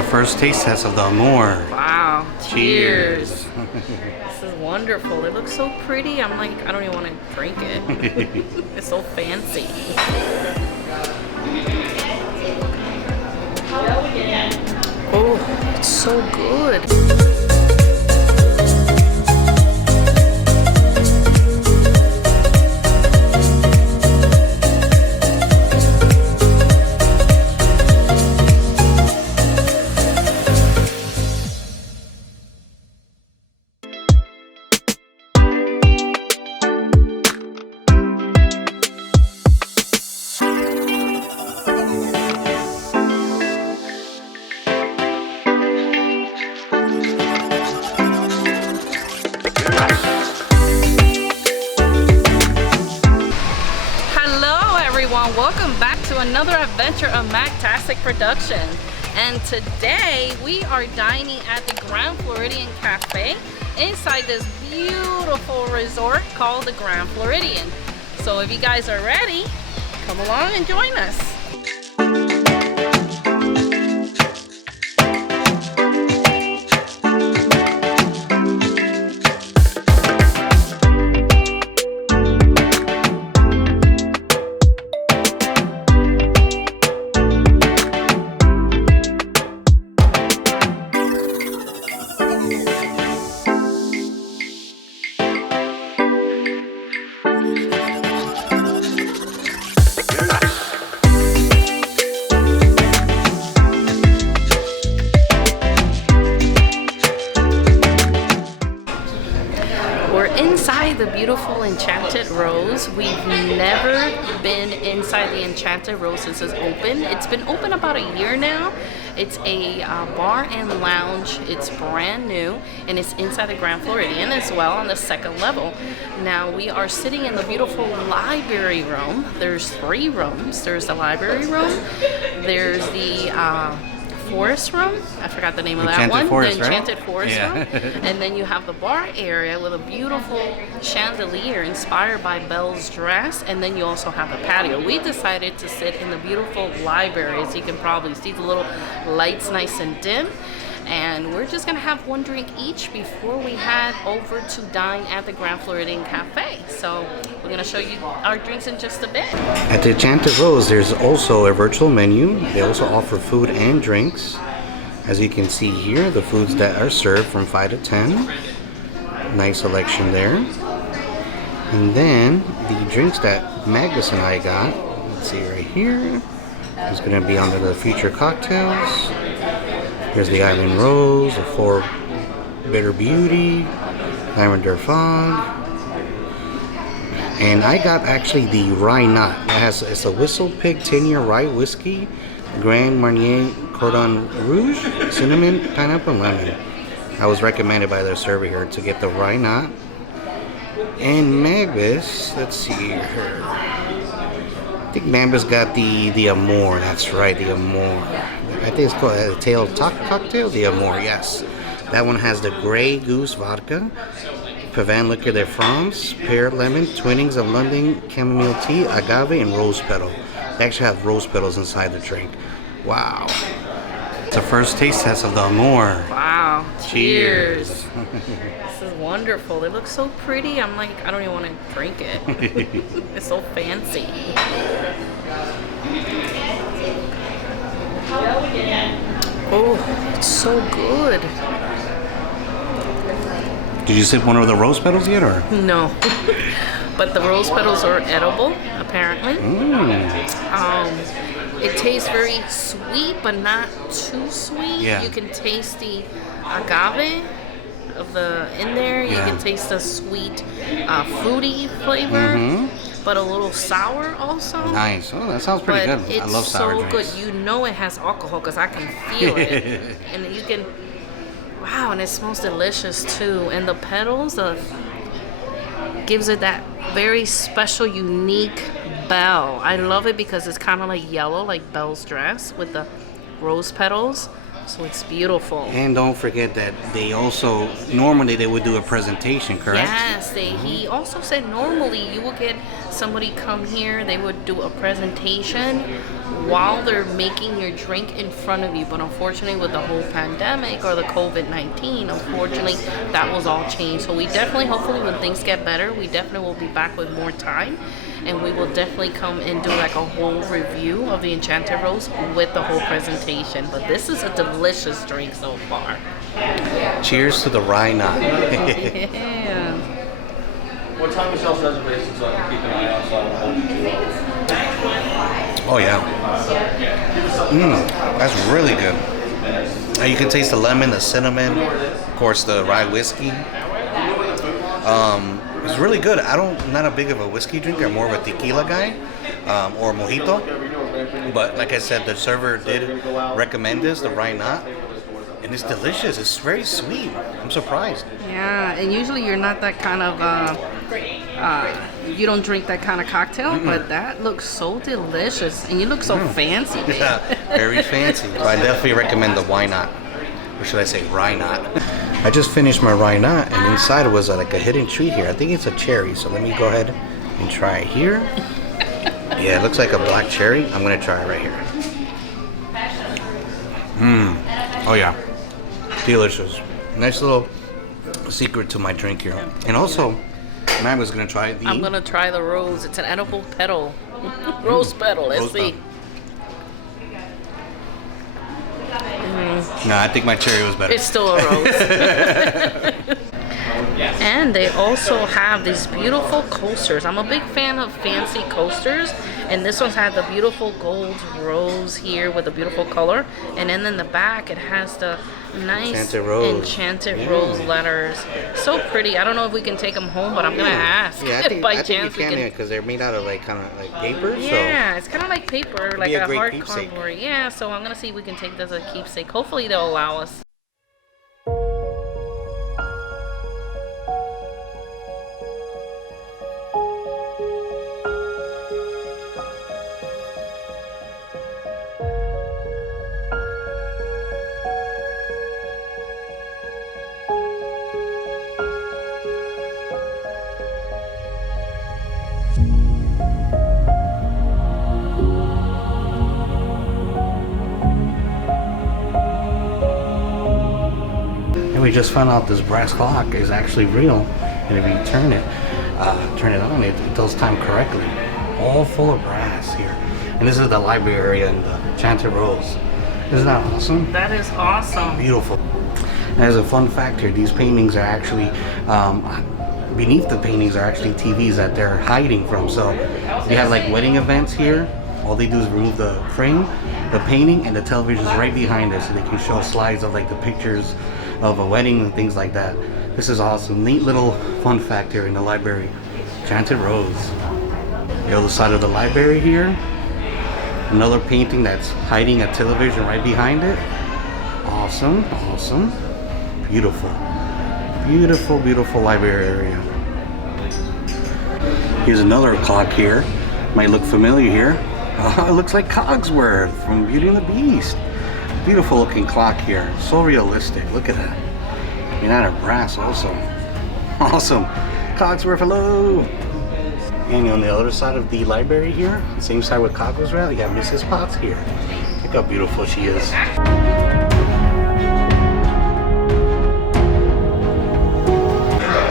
a first taste test of the amor. Wow. Cheers. This is wonderful. It looks so pretty. I'm like, I don't even want to drink it. It's so fancy. Oh, it's so good. Welcome back to another adventure of magtasticproductions, and today we are dining at the Grand Floridian Café inside this beautiful resort called the Grand Floridian. So if you guys are ready, come along and join us. Inside the beautiful Enchanted Rose. We've never been inside the Enchanted Rose since it's open. It's been open about a year now. It's a bar and lounge. It's brand new, and it's inside the Grand Floridian as well on the second level. Now we are sitting in the beautiful library room. There's 3 rooms. There's the library room. There's the forest room. I forgot the name of that one. Forest, the Enchanted right? Forest Yeah. room. And then you have the bar area with a beautiful chandelier inspired by Belle's dress. And then you also have the patio. We decided to sit in the beautiful library. As you can probably see, the little lights nice and dim. And we're just gonna have one drink each before we head over to dine at the Grand Floridian Café. So we're gonna show you our drinks in just a bit. At the Enchanted Rose, there's also a virtual menu. They also offer food and drinks. As you can see here, the foods that are served from 5 to 10. Nice selection there. And then the drinks that Magnus and I got, let's see right here, is gonna be under the featured cocktails. Here's the Island Rose, the 4 Bitter Beauty, Lavender Fog, and I got actually the Rye Knot. It's a Whistle Pig 10-year rye whiskey, Grand Marnier Cordon Rouge, cinnamon, pineapple, and lemon. I was recommended by their server here to get the Rye Knot. And Magnus, let's see here. I think Magnus got the Amor. That's right, the Amor. I think it's called a tail cocktail, the Amor, yes. That one has the Grey Goose vodka, Pavane liqueur de France, pear lemon, twinnings of London chamomile tea, agave, and rose petal. They actually have rose petals inside the drink. Wow. It's a first taste test of the Amor. Wow. Cheers. This is wonderful. It looks so pretty. I'm like, I don't even want to drink it. It's so fancy. Oh, it's so good. Did you sip one of the rose petals yet, or? No. But the rose petals are edible, apparently. It tastes very sweet, but not too sweet. Yeah. You can taste the agave of in there. You can taste the sweet, fruity flavor, but a little sour also. Nice. Oh, that sounds pretty good. I love sour drinks. It's so good. You know it has alcohol because I can feel it. And you can, wow, and it smells delicious too. And the petals gives it that very special, unique bell. I love it because it's kind of like yellow, like Belle's dress with the rose petals. So it's beautiful. And don't forget that they also, normally they would do a presentation, correct? Yes, he also said normally you will get somebody come here, they would do a presentation while they're making your drink in front of you. But unfortunately with the whole pandemic or the COVID-19, unfortunately that was all changed. So we definitely, hopefully when things get better, we definitely will be back with more time. And we will definitely come and do like a whole review of the Enchanted Rose with the whole presentation. But this is a delicious drink so far. Cheers to the rye knot. Yeah. What time is y'all's reservation so I can keep an eye out so I don't hold you to it? Oh yeah. That's really good. You can taste the lemon, the cinnamon, of course the rye whiskey. It's really good. I'm not a big of a whiskey drinker. I'm more of a tequila guy or mojito. But like I said, the server did recommend this, the rye knot. And it's delicious. It's very sweet. I'm surprised. Yeah, and usually you're not that kind of, you don't drink that kind of cocktail, but that looks so delicious. And you look so fancy, babe. Yeah, very fancy. But I definitely recommend the why not. Or should I say rye knot? I just finished my rye knot, and inside was like a hidden treat here. I think it's a cherry, so let me go ahead and try it here. Yeah, it looks like a black cherry. I'm gonna try it right here. Oh yeah, delicious. Nice little secret to my drink here. And also, Matt was gonna try the. I'm gonna try the rose. It's an edible petal, rose petal. Let's Rose see. petal. No, I think my cherry was better. It's still a rose. And they also have these beautiful coasters. I'm a big fan of fancy coasters, and this one's had the beautiful gold rose here with a beautiful color, and then in the back it has the nice Enchanted Rose letters. So pretty. I don't know if we can take them home, but I'm gonna ask. Yeah, I think you can because they're made out of like kind of like paper. Yeah, it's kind of like paper, like a hard keepsake. cardboard. Yeah, so I'm gonna see if we can take this as a keepsake. Hopefully they'll allow us. We just found out this brass clock is actually real, and if you turn it on, it tells time correctly. All full of brass here, and this is the library area in the Enchanted Rose. Isn't that awesome? That is awesome. Beautiful. And as a fun fact here, these paintings are actually beneath the paintings are actually TVs that they're hiding from. So you have like wedding events here. All they do is remove the frame, the painting, and the television is right behind it, so they can show slides of like the pictures of a wedding and things like that. This is awesome. Neat little fun fact here in the library. Enchanted Rose. The other side of the library here. Another painting that's hiding a television right behind it. Awesome, awesome. Beautiful. Beautiful, beautiful library area. Here's another clock here. Might look familiar here. Oh, it looks like Cogsworth from Beauty and the Beast. Beautiful looking clock here. So realistic. Look at that. Made out of brass also. Awesome. Cogsworth, hello. And on the other side of the library here, same side with Cogsworth, you got Mrs. Potts here. Look how beautiful she is.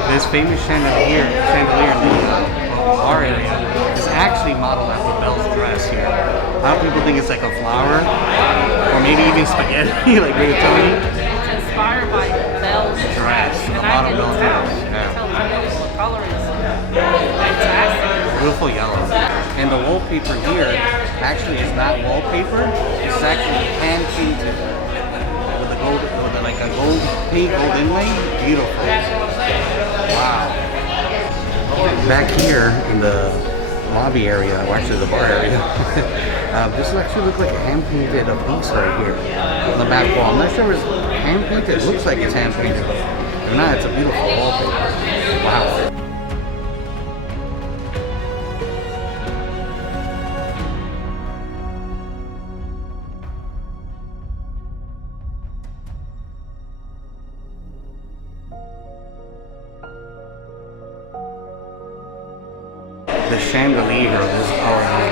This famous chandelier in the bar area is actually modeled after Belle's dress here. A lot of people think it's like a flower, or maybe even spaghetti, like rigatoni. It's inspired by Belle's Dress, and a I lot of can Belle's tell. dress. You Yeah. can tell the beautiful color is fantastic. Beautiful yellow. And the wallpaper here actually is not wallpaper, it's actually hand painted with a gold, like a gold paint, gold inlay. Beautiful. Wow. Back here in the lobby area, or actually the bar area, this actually looks like a hand painted piece right here on the back wall. I'm not sure if it's hand painted. It looks like it's hand painted, but if not, it's a beautiful wallpaper. Wow. the chandelier, this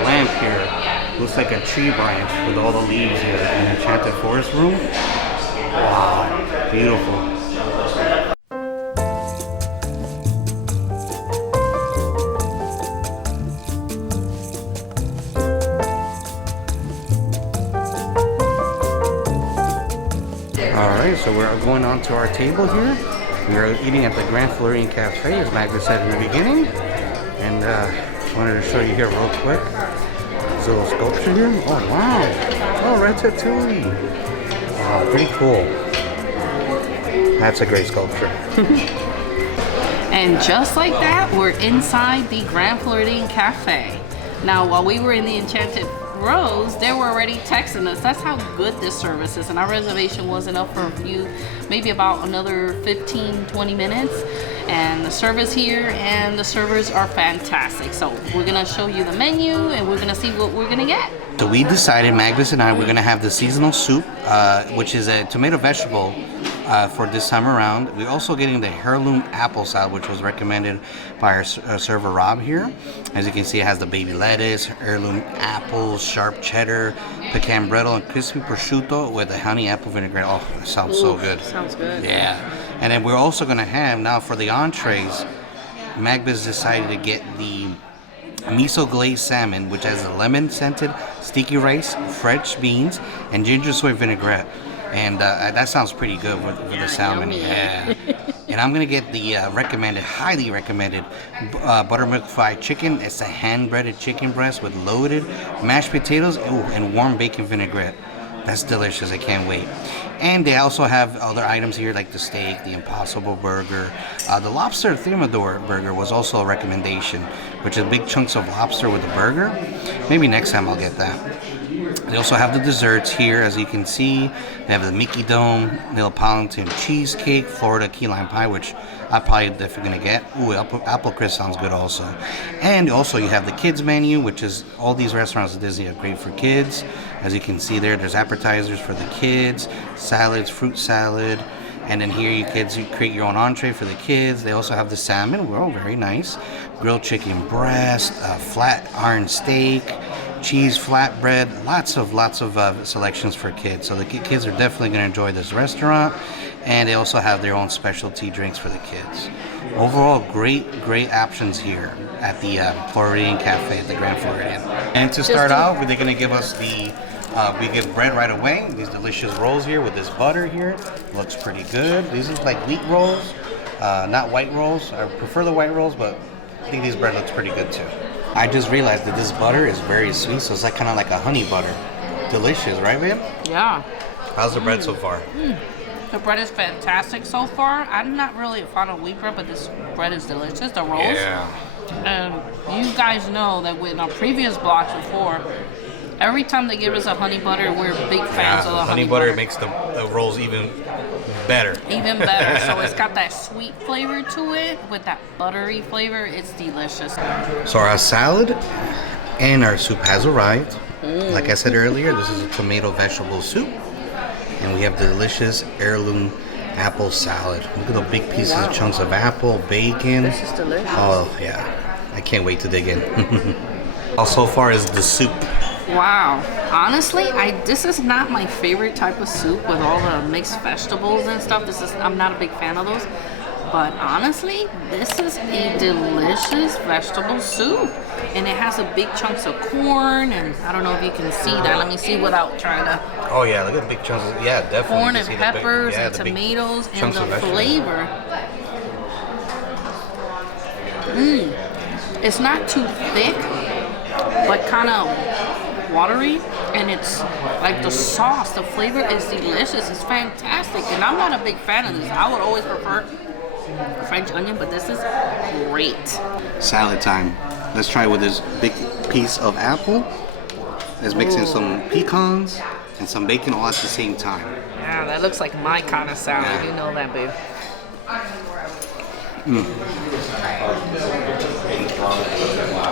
lamp here, looks like a tree branch with all the leaves here in the Enchanted Forest room. Wow, beautiful. Alright, so we're going on to our table here. We are eating at the Grand Floridian Café, as Magda said in the beginning. And wanted to show you here real quick. This little sculpture here. Oh wow! Oh, Ratatouille! Wow, pretty cool. That's a great sculpture. And just like that, we're inside the Grand Floridian Café. Now, while we were in the Enchanted Rose, they were already texting us. That's how good this service is. And our reservation wasn't up for a few, maybe about another 15-20 minutes. And the service here and the servers are fantastic. So we're gonna show you the menu and we're gonna see what we're gonna get. So we decided, Magnus and I, we're gonna have the seasonal soup, which is a tomato vegetable for this time around. We're also getting the heirloom apple salad, which was recommended by our server Rob here. As you can see, it has the baby lettuce, heirloom apples, sharp cheddar, pecan brittle, and crispy prosciutto with a honey apple vinaigrette. Oh, that sounds so good. Sounds good. Yeah. And then we're also gonna have, now for the entrees, Magnus decided to get the miso glazed salmon, which has a lemon scented sticky rice, French beans, and ginger soy vinaigrette. And that sounds pretty good with the salmon. Yummy. Yeah. And I'm gonna get the recommended, highly recommended buttermilk fried chicken. It's a hand breaded chicken breast with loaded mashed potatoes and warm bacon vinaigrette. That's delicious. I can't wait. And they also have other items here like the steak, the Impossible Burger. The lobster thermidor burger was also a recommendation, which is big chunks of lobster with the burger. Maybe next time I'll get that. They also have the desserts here, as you can see. They have the Mickey Dome, Neapolitan cheesecake, Florida key lime pie, which I'm probably definitely gonna get. Ooh, apple crisp sounds good also. And also you have the kids menu, which is all these restaurants at Disney are great for kids. As you can see there's appetizers for the kids, salads, fruit salad, and then here you create your own entree for the kids. They also have the salmon, well, very nice. Grilled chicken breast, flat iron steak, cheese flatbread, lots of selections for kids. So the kids are definitely going to enjoy this restaurant, and they also have their own specialty drinks for the kids. Overall, great options here at the Floridian Cafe at the Grand Floridian. And to start out, they're going to give us the we get bread right away. These delicious rolls here with this butter here. Looks pretty good. These are like wheat rolls, not white rolls. I prefer the white rolls, but I think this bread looks pretty good too. I just realized that this butter is very sweet, so it's like kind of like a honey butter. Delicious, right, babe? Yeah. How's the bread so far? The bread is fantastic so far. I'm not really a fan of wheat bread, but this bread is delicious. The rolls. Yeah. And you guys know that with our previous blocks before, every time they give us a honey butter, we're big fans of the honey butter. Makes the rolls even better. Even better. So it's got that sweet flavor to it with that buttery flavor. It's delicious. So our salad and our soup has arrived. Like I said earlier, this is a tomato vegetable soup. And we have the delicious heirloom apple salad. Look at the big pieces of chunks of apple, bacon. This is delicious. Oh, yeah. I can't wait to dig in. So far is the soup. Wow. Honestly, this is not my favorite type of soup with all the mixed vegetables and stuff. I'm not a big fan of those. But honestly, this is a delicious vegetable soup. And it has a big chunks of corn, and I don't know if you can see that. Let me see without trying to. Oh yeah, look at big chunks. Yeah, definitely. Corn and peppers and tomatoes and the flavor. It's not too thick, but kind of watery, and it's like the sauce, the flavor is delicious. It's fantastic, and I'm not a big fan of this. I would always prefer French onion, but this is great. Salad time. Let's try with this big piece of apple. Let's mix in some pecans and some bacon all at the same time. Yeah, that looks like my kind of salad. Yeah. You know that, babe.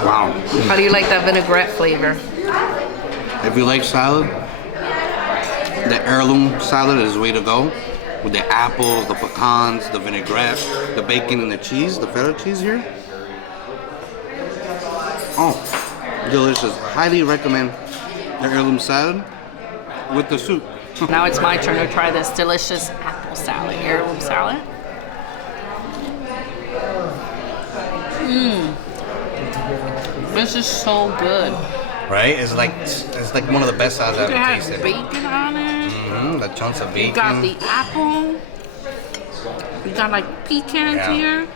Wow. How do you like that vinaigrette flavor? If you like salad, the heirloom salad is the way to go. With the apples, the pecans, the vinaigrette, the bacon, and the cheese, the feta cheese here. Oh, delicious. Highly recommend the heirloom salad with the soup. Now it's my turn to try this delicious apple salad, heirloom salad. This is so good. Right? It's like one of the best salads I've It ever has tasted. bacon on it. The chunks of bacon. You got the apple. You got like pecans here.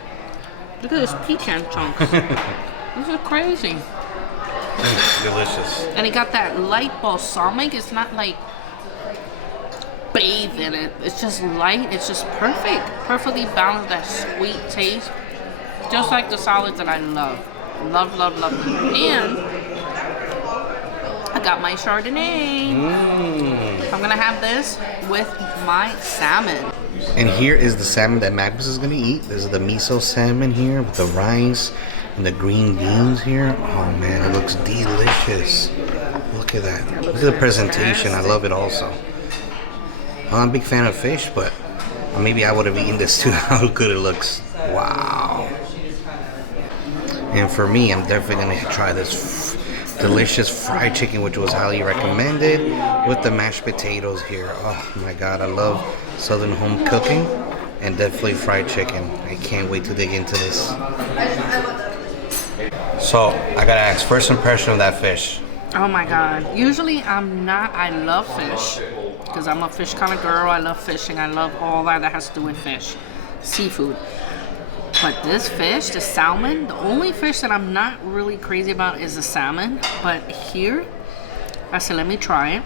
Look at this pecan chunks. This is crazy. Delicious. And it got that light balsamic. It's not like bathed in it. It's just light. It's just perfect. Perfectly balanced, that sweet taste. Just like the salads that I love. Love, love, love. And I got my Chardonnay. I'm gonna have this with my salmon. And here is the salmon that Magnus is gonna eat. This is the miso salmon here with the rice and the green beans here. Oh man, it looks delicious. Look at that. Look at the presentation. I love it also. I'm a big fan of fish, but maybe I would have eaten this too. How good it looks. Wow. And for me, I'm definitely gonna try this delicious fried chicken, which was highly recommended, with the mashed potatoes here. Oh my god, I love Southern home cooking, and definitely fried chicken. I can't wait to dig into this. So I gotta ask, first impression of that fish. Oh my god. Usually I'm not, I love fish because I'm a fish kind of girl. I love fishing. I love all that has to do with fish, seafood. But this fish, the salmon, the only fish that I'm not really crazy about is the salmon. But here, I said, let me try it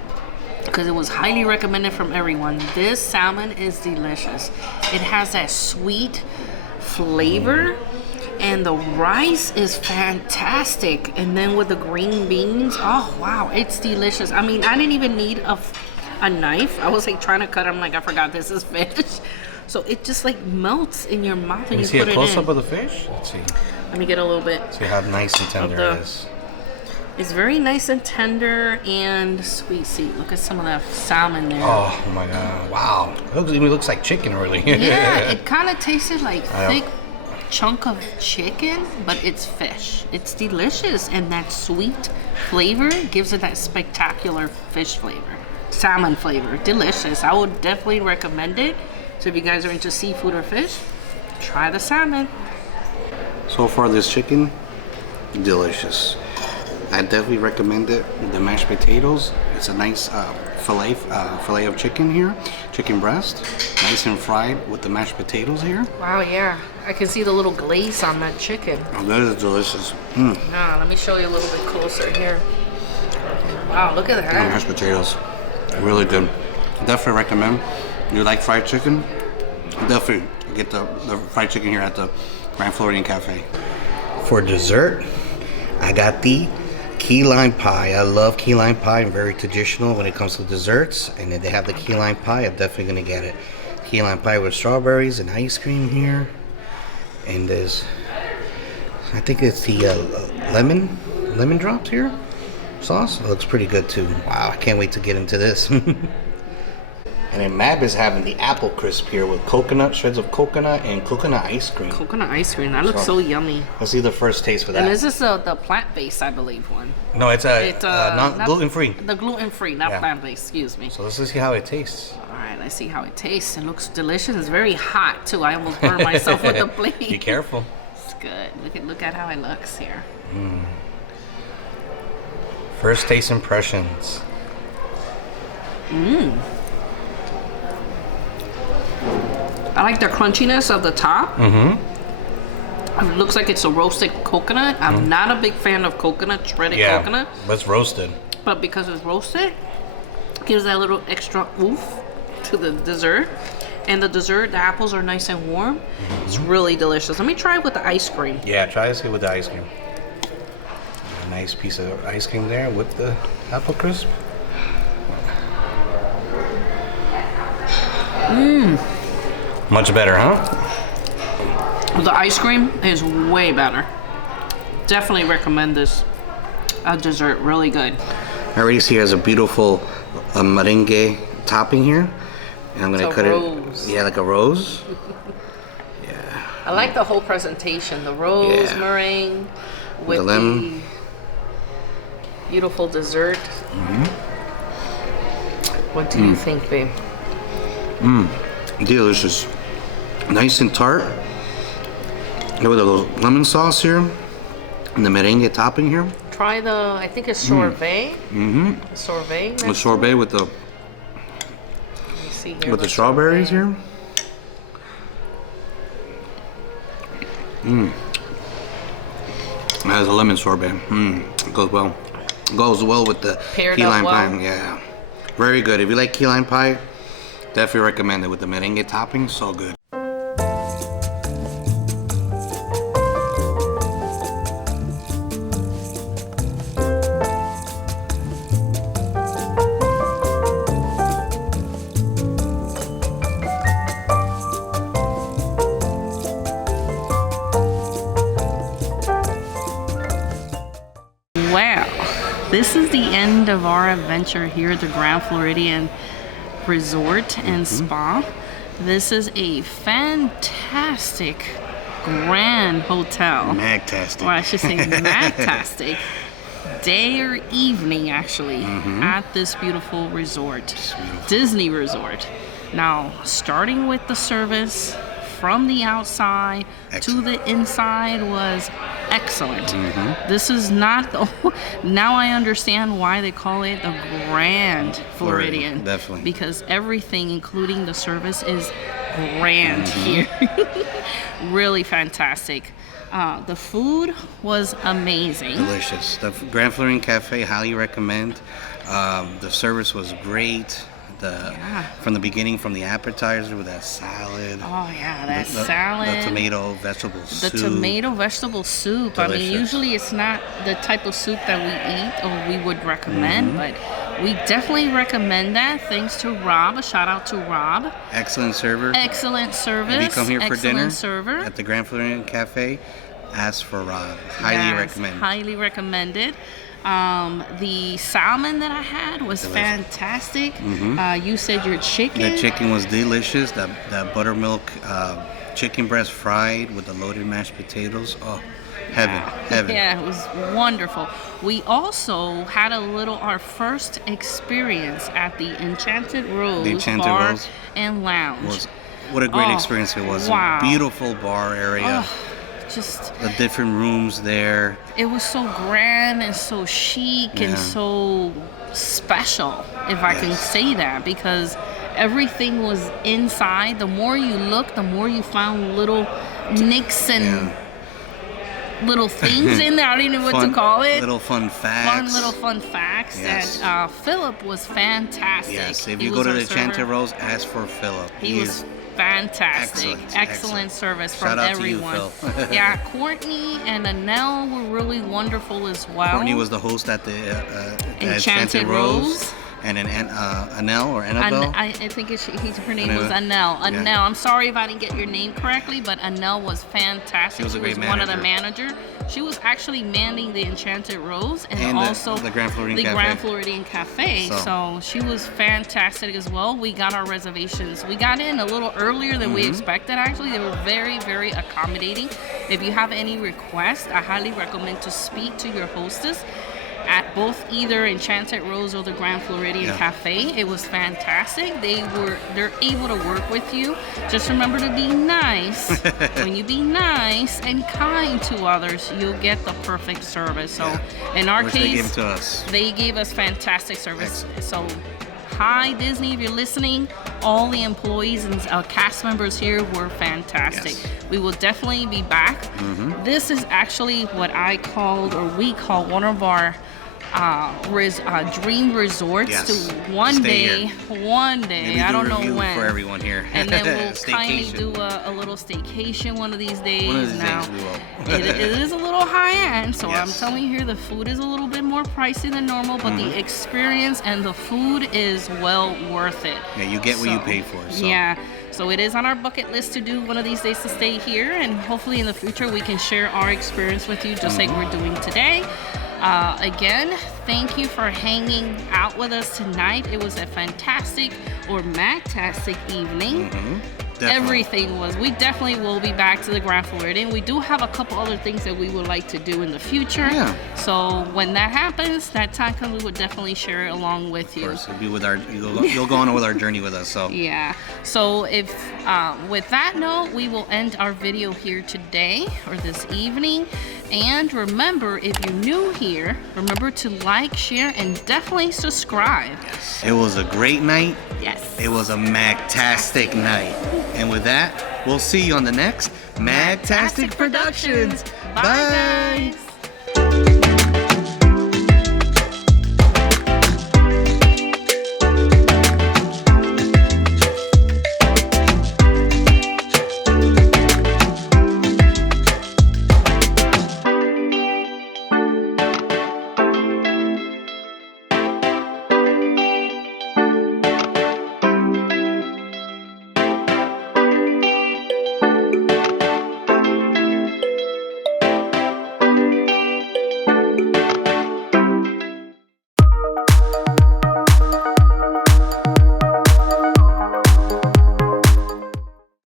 because it was highly recommended from everyone. This salmon is delicious. It has that sweet flavor. And the rice is fantastic. And then with the green beans, oh wow, it's delicious. I mean, I didn't even need a knife. I was like trying to cut. I'm like, I forgot this is fish. So it just like melts in your mouth and you see put a it close in. up of the fish? Let's see. Let me get a little bit. See how nice and tender it is. It's very nice and tender and sweet. See, look at some of that salmon there. Oh my god! Wow, it even looks like chicken, really. Yeah, it kind of tasted like thick chunk of chicken, but it's fish. It's delicious, and that sweet flavor gives it that spectacular fish flavor, salmon flavor. Delicious. I would definitely recommend it. So if you guys are into seafood or fish, try the salmon. So far, this chicken, delicious. I definitely recommend it. The mashed potatoes. It's a nice fillet of chicken here, chicken breast, nice and fried with the mashed potatoes here. Wow, yeah. I can see the little glaze on that chicken. Oh, that is delicious. Now, let me show you a little bit closer here. Wow, look at that. And mashed potatoes, really good. Definitely recommend. You like fried chicken? Definitely get the fried chicken here at the Grand Floridian Café. For dessert, I got the key lime pie. I love key lime pie. I'm very traditional when it comes to desserts. And if they have the key lime pie, I'm definitely going to get it. Key lime pie with strawberries and ice cream here. And there's, I think it's the lemon drops here. Sauce. It looks pretty good too. Wow, I can't wait to get into this. And then Mab is having the apple crisp here with coconut, shreds of coconut, and coconut ice cream. Coconut ice cream. That looks so yummy. Let's see the first taste for that. And this is the plant-based, I believe, one. No, it's not gluten-free. The gluten-free, not plant-based, excuse me. So let's see how it tastes. All right, let's see how it tastes. It looks delicious. It's very hot, too. I almost burned myself with the plate. Be careful. It's good. Look at how it looks here. First taste impressions. I like the crunchiness of the top. It looks like it's a roasted coconut. I'm not a big fan of coconut, shredded coconut. But it's roasted. But because it's roasted, it gives that little extra oomph to the dessert. And the dessert, the apples are nice and warm. It's really delicious. Let me try it with the ice cream. Yeah, try this with the ice cream. A nice piece of ice cream there with the apple crisp. Much better, huh? The ice cream is way better. Definitely recommend this dessert. Really good. I already see there's a beautiful merengue topping here. And I'm gonna cut it. Yeah, like a rose. I like the whole presentation. The rose meringue with the lemon. beautiful dessert. What do you think, babe? Delicious. Nice and tart. With a little lemon sauce here. And the merengue topping here. Try the, I think it's sorbet. Sorbet. The sorbet with the See here, with the strawberries here. It has a lemon sorbet. It goes well. Goes well with the Paired key up lime well. pie. Yeah, very good. If you like key lime pie, definitely recommend it with the merengue topping. So good. Wow, this is the end of our adventure here at the Grand Floridian Resort and Spa. This is a fantastic grand hotel. Magtastic. Well, I should say magtastic day or evening actually at this beautiful resort, Disney resort. Now, starting with the service from the outside to the inside was excellent. This is not the, now I understand why they call it the Grand Floridian. Definitely. Because everything, including the service, is grand here. Really fantastic. The food was amazing. Delicious. The Grand Floridian Café, highly recommend. The service was great. From the beginning, from the appetizer with that salad. Oh yeah, that the salad. The tomato vegetable soup. The tomato vegetable soup. I mean, Delicious. usually it's not the type of soup that we eat or we would recommend, but we definitely recommend that. Thanks to Rob. A shout out to Rob. Excellent server. Excellent service. If you come here for dinner server. at the Grand Floridian Cafe, ask for Rob. Highly recommend. Highly recommended. The salmon that I had was fantastic. You said your chicken. The chicken was delicious. That buttermilk chicken breast fried with the loaded mashed potatoes. Oh, heaven, heaven. Yeah, it was wonderful. We also had our first experience at the Enchanted Rose Bar Rose and Lounge. What a great experience it was. Wow. A beautiful bar area. Just the different rooms there. It was so grand and so chic and so special, if I can say that, because everything was inside. The more you look, the more you found little nicks and little things in there. I don't even know what to call it. Little fun facts. Little fun facts. Yes. And Philip was fantastic. Yes, if you go to the Enchanted Rose, ask for Philip. He was fantastic. Excellent service from everyone. Shout out to you, Phil. Yeah, Courtney and Annelle were really wonderful as well. Courtney was the host at the Enchanted Rose. And an Annelle or Annabelle? I think her name was Annelle. Annelle, I'm sorry if I didn't get your name correctly, but Annelle was fantastic. She was a great manager. One of the managers. She was actually manning the Enchanted Rose and also the Grand Floridian Café. Grand Floridian Café. So she was fantastic as well. We got our reservations. We got in a little earlier than we expected, actually. They were very, very accommodating. If you have any requests, I highly recommend to speak to your hostess at both either Enchanted Rose or the Grand Floridian Café. It was fantastic. They're able to work with you. Just remember to be nice. When you be nice and kind to others, you'll get the perfect service. So in our case, they gave us fantastic service. So hi Disney, if you're listening, all the employees and cast members here were fantastic. We will definitely be back. This is actually what we call one of our dream resorts to one day, I don't know when, for everyone here. And then we'll kindly do a little staycation one of these days. Now, it is a little high end, so I'm telling you here, the food is a little bit more pricey than normal, but the experience and the food is well worth it. Yeah, you get what you pay for. So. Yeah. So it is on our bucket list to do one of these days to stay here, and hopefully in the future we can share our experience with you just like we're doing today. Again, thank you for hanging out with us tonight. It was a fantastic or magtastic evening. everything was. We definitely will be back to the Grand Floridian. We do have a couple other things that we would like to do in the future. Yeah. So when that happens, that time comes, we would definitely share it along with you. Of course, you'll go on with our journey with us. So yeah. So if with that note, we will end our video here today or this evening. And remember, if you're new here, remember to like, share, and definitely subscribe. it was a great night. Yes. It was a magtastic night. And with that, we'll see you on the next Magtastic Productions. Bye, guys.